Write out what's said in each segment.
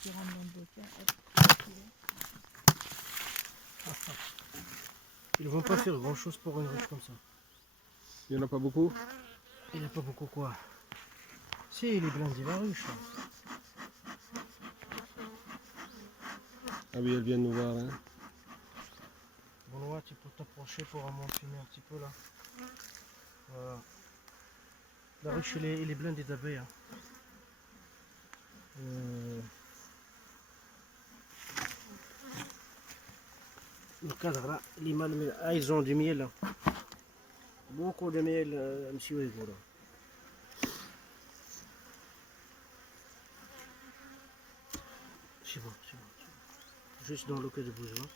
qui rentre dans le bocal. Ils ne vont pas faire grand chose pour une ruche comme ça. Il n'y en a pas beaucoup? Il n'y a pas beaucoup quoi. Si, il est blindé la ruche. Ah oui, elle vient nous voir. Hein. Bon, ouais, tu peux t'approcher pour m'en filmer un petit peu là. Voilà. La ruche, il est blindé d'abeilles. Hein. Le cadre là, il est mal mis. Ah, ils ont du miel là. Beaucoup de miel, monsieur Hugo là. C'est bon, c'est bon, c'est bon. Juste dans le cas de besoin.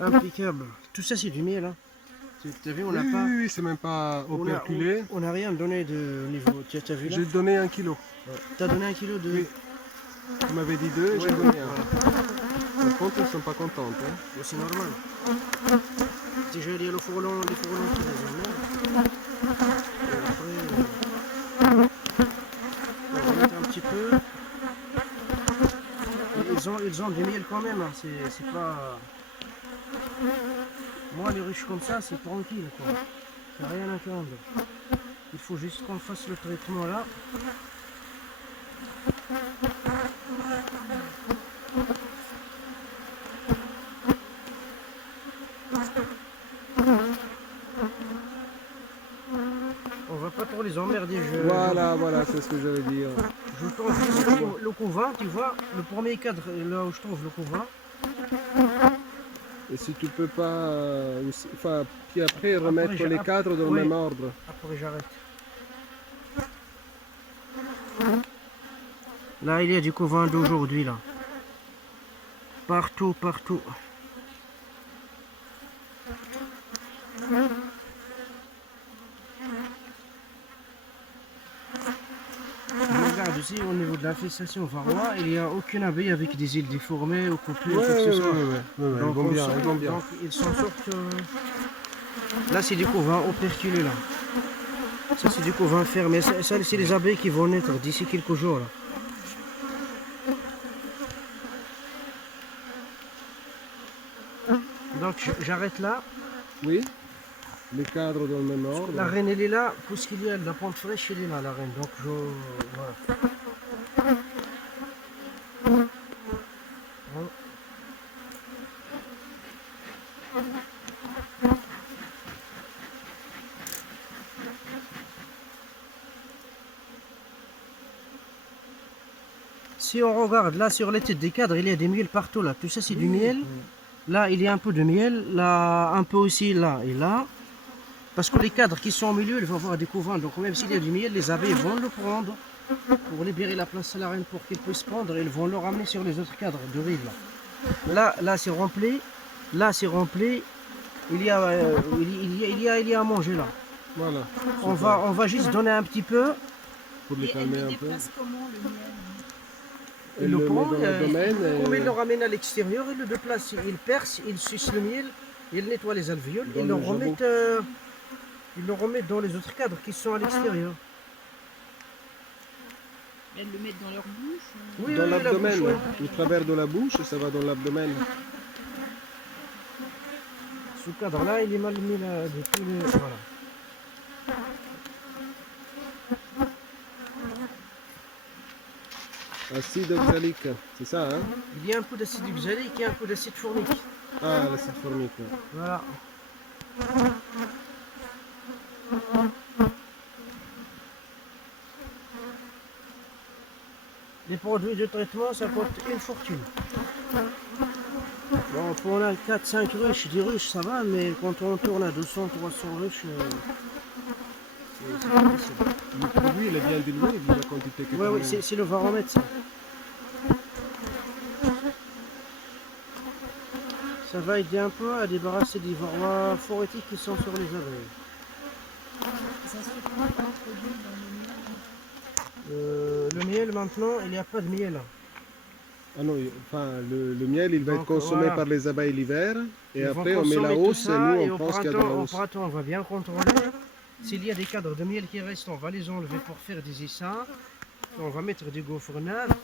Impeccable. Tout ça c'est du miel. Hein. Tu as vu, on n'a pas. Oui, c'est même pas operculé. On n'a rien donné de niveau. Tu as vu là? J'ai donné 1 kilo. Ouais. Tu as donné 1 kilo de. Oui. Tu m'avais dit 2 et j'ai donné 1. Par contre, elles ne sont pas contentes. Hein. Ouais, c'est normal. Déjà, il y a le fourlon, les fourlons qui les emmènent. Et après, on va mettre un petit peu. Et ils ont du miel quand même. Hein. C'est pas. Moi, les ruches comme ça, c'est tranquille. Quoi. C'est rien à craindre. Il faut juste qu'on fasse le traitement là. On va pas trop les emmerder. Voilà, c'est ce que j'allais dire. Je trouve juste le couvain, tu vois, le premier cadre, là où je trouve le couvain. Et si tu peux pas, enfin, puis après remettre les cadres dans le même ordre. Après j'arrête. Là il y a du couvain d'aujourd'hui là. Partout, partout. Regarde aussi au niveau de l'infestation varroa, il n'y a aucune abeille avec des îles déformées ou coupées ou quoi que ce soit. Ils vont bien, ils vont bien. Donc ils s'en sortent. Là c'est du couvain operculé là. Ça c'est du couvain fermé. Ça c'est les abeilles qui vont naître d'ici quelques jours là. Donc j'arrête là. Oui. Les cadres dans le même ordre. La reine elle est là, puisqu'il y a de la pente fraîche, elle est là la reine. Donc je. Voilà. Si on regarde là sur les têtes des cadres, il y a des miels partout là. Tout ça c'est du miel. Là il y a un peu de miel, là un peu aussi là et là. Parce que les cadres qui sont au milieu, ils vont avoir des couvains. Donc même s'il y a du miel, les abeilles vont le prendre pour libérer la place à la reine pour qu'ils puissent prendre et ils vont le ramener sur les autres cadres de rive là. Là c'est rempli. Là c'est rempli. Il y a à manger là. Voilà. On va juste donner un petit peu. Pour les calmer un peu. Comment le miel? Il le prend, met dans le domaine. comme il le ramène à l'extérieur, il le déplace, il perce, il suce le miel, il nettoie les alvéoles, il le remet dans les autres cadres qui sont à l'extérieur. Elles le mettent dans leur bouche? Oui, Dans oui, la l'abdomen. bouche, oui. Au travers de la bouche, ça va dans l'abdomen. Ce cadre-là, il est mal mis là, de tous les... Voilà. Acide oxalique, c'est ça, hein? Il y a un peu d'acide oxalique et un peu d'acide formique. Ah, l'acide formique. Ouais. Voilà. Les produits de traitement, ça coûte une fortune. Bon, pour la 4-5 ruches, 10 ruches, ça va, mais quand on tourne à 200-300 ruches, c'est pas possible. Le produit, il est bien dilué vu la quantité que Oui, c'est le varomètre, ça. Ça va aider un peu à débarrasser des varrois forestiers qui sont sur les abeilles. Ça se fait comment introduire dans le miel? Le miel, maintenant, il n'y a pas de miel. Ah non, enfin, le miel, il va Donc, être consommé voilà. par les abeilles l'hiver. Et Ils vont après, on met la consommer tout hausse et ça, nous, et on au pense qu'il y a de la printemps, hausse. on va bien contrôler. S'il y a des cadres de miel qui restent, on va les enlever pour faire des essaims. On va mettre des gaufres neuves.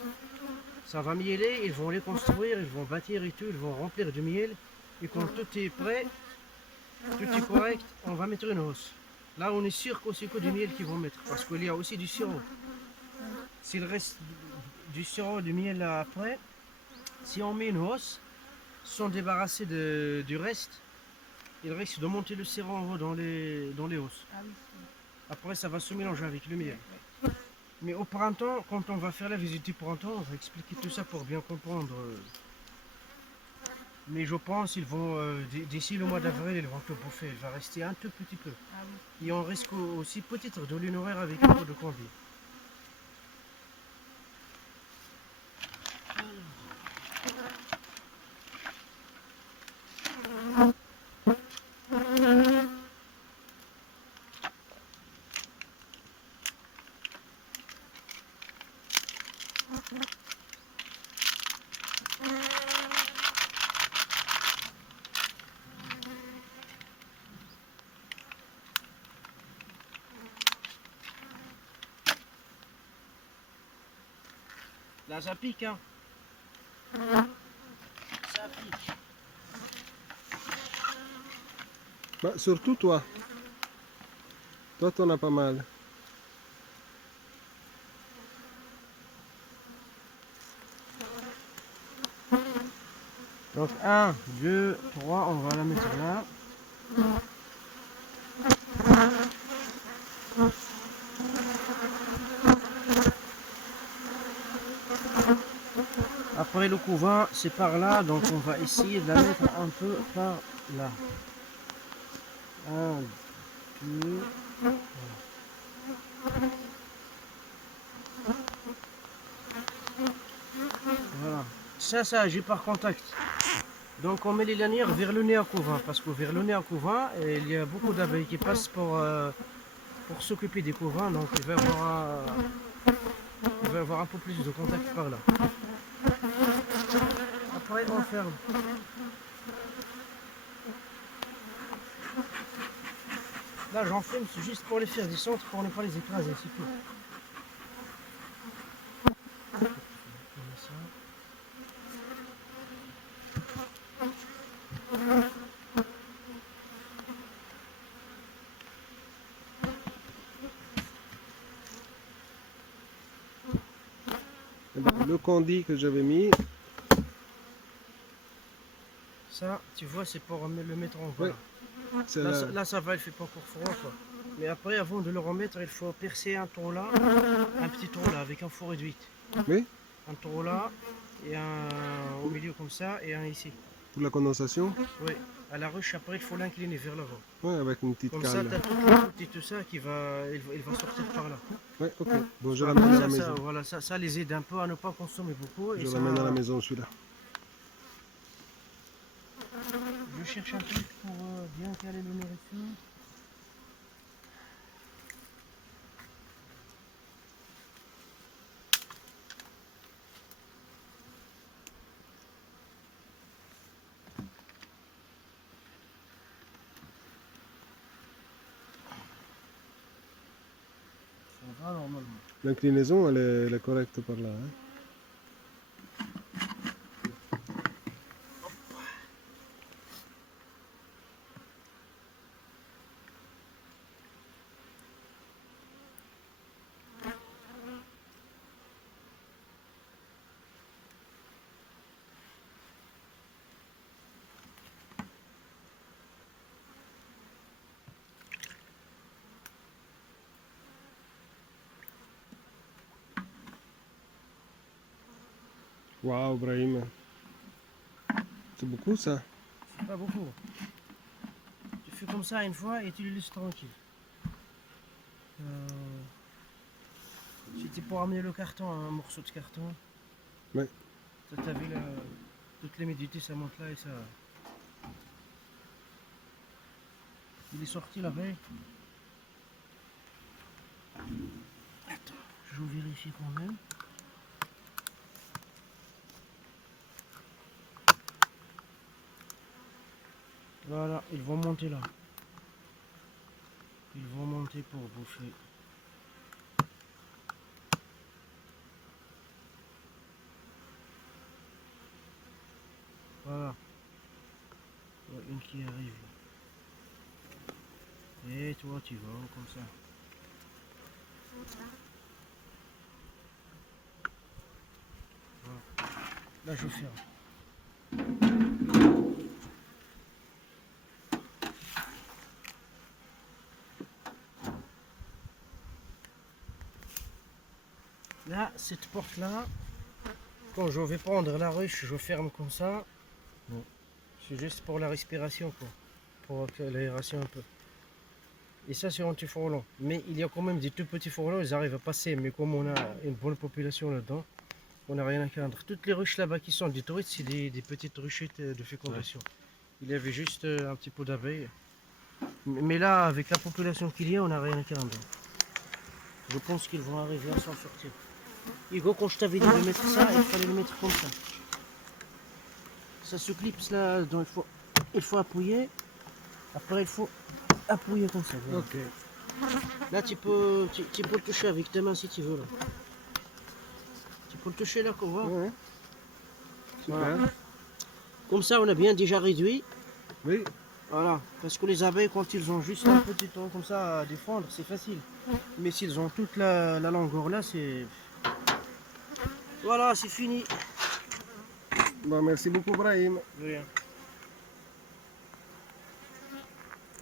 Ça va mieler, ils vont les construire, ils vont bâtir et tout, ils vont remplir du miel. Et quand tout est prêt, tout est correct, on va mettre une hausse. Là, on est sûr que c'est que du miel qu'ils vont mettre, parce qu'il y a aussi du sirop. S'il reste du sirop, du miel là après, si on met une hausse, sans débarrasser du reste, il risque de monter le sirop en haut dans les hausses. Ah oui. Après, ça va se mélanger avec le miel. Ouais. Mais au printemps, quand on va faire la visite du printemps, on va expliquer tout ça pour bien comprendre. Mais je pense qu'ils vont, d'ici le mois d'avril, ils vont tout bouffer. Il va rester un tout petit peu. Ah oui. Et on risque aussi peut-être de les nourrir avec un peu de combi. Là, ça pique, hein. Ça pique. Bah, surtout toi. Toi, t'en as pas mal. Donc 1, 2, 3, on va la mettre là. Après le couvain, c'est par là, donc on va essayer de la mettre un peu par là. 1, 2, voilà. Ça agit par contact. Donc on met les lanières vers le nez à couvain, parce que vers le nez à couvain, il y a beaucoup d'abeilles qui passent pour s'occuper des couvains, donc il va y avoir un peu plus de contact par là. Après on ferme. Là j'en fume, c'est juste pour les faire descendre, pour ne pas les écraser, c'est tout. Eh ben, le candi que j'avais mis, Ça, tu vois, c'est pour le mettre en bas. ouais, c'est Là, ça va, il fait pas encore froid, quoi. Mais après, avant de le remettre, il faut percer un trou là, un petit trou là, avec un four réduit. Oui, Un trou là, et un au milieu comme ça, et un ici. pour la condensation. Oui, à la ruche, après, il faut l'incliner vers l'avant. Ouais, avec une petite Comme ça, cale. tu as tout le tout et tout ça il va sortir par là. Ouais, ok. Bon, je Après, ramène à la ça, maison. voilà, ça les aide un peu à ne pas consommer beaucoup. Et Je ça, ramène à la maison celui-là. je cherche un truc pour bien caler le nourriture. Ça va normalement. L'inclinaison, elle est correcte par là. Hein. Waouh, Brahim. C'est beaucoup ça. C'est pas beaucoup. Tu fais comme ça une fois et tu le laisses tranquille. C'était pour amener le carton, un morceau de carton. Ouais. T'as vu toute l'humidité, ça monte là et ça. Il est sorti la veille. Attends, je vérifie quand même. Voilà, ils vont monter là. Ils vont monter pour bouffer. Voilà. Il y a une qui arrive. Et toi tu vas comme ça. Voilà. Là je ferme. Là, cette porte-là, quand je vais prendre la ruche, je ferme comme ça. Bon. C'est juste pour la respiration, quoi. Pour l'aération un peu. Et ça, c'est anti-frelon. Mais il y a quand même des tout petits frelons, ils arrivent à passer. Mais comme on a une bonne population là-dedans, on n'a rien à craindre. Toutes les ruches là-bas qui sont détruites, c'est des petites ruchettes de fécondation. Il y avait juste un petit peu d'abeilles. Mais là, avec la population qu'il y a, on n'a rien à craindre. Je pense qu'ils vont arriver à s'en sortir. Hugo, quand je t'avais dit de mettre ça, il fallait le mettre comme ça. Ça se clipse là, donc il faut appuyer. Après, il faut appuyer comme ça. Voilà. Ok. Là, tu peux le toucher avec tes mains si tu veux. Là. Tu peux le toucher là, qu'on voit. Ouais. Super. Voilà. Comme ça, on a bien déjà réduit. Oui. Voilà. Parce que les abeilles, quand ils ont juste un petit temps comme ça à défendre, c'est facile. Mais s'ils ont toute la longueur là, c'est... Voilà, c'est fini. Bon, merci beaucoup, Brahim. De rien.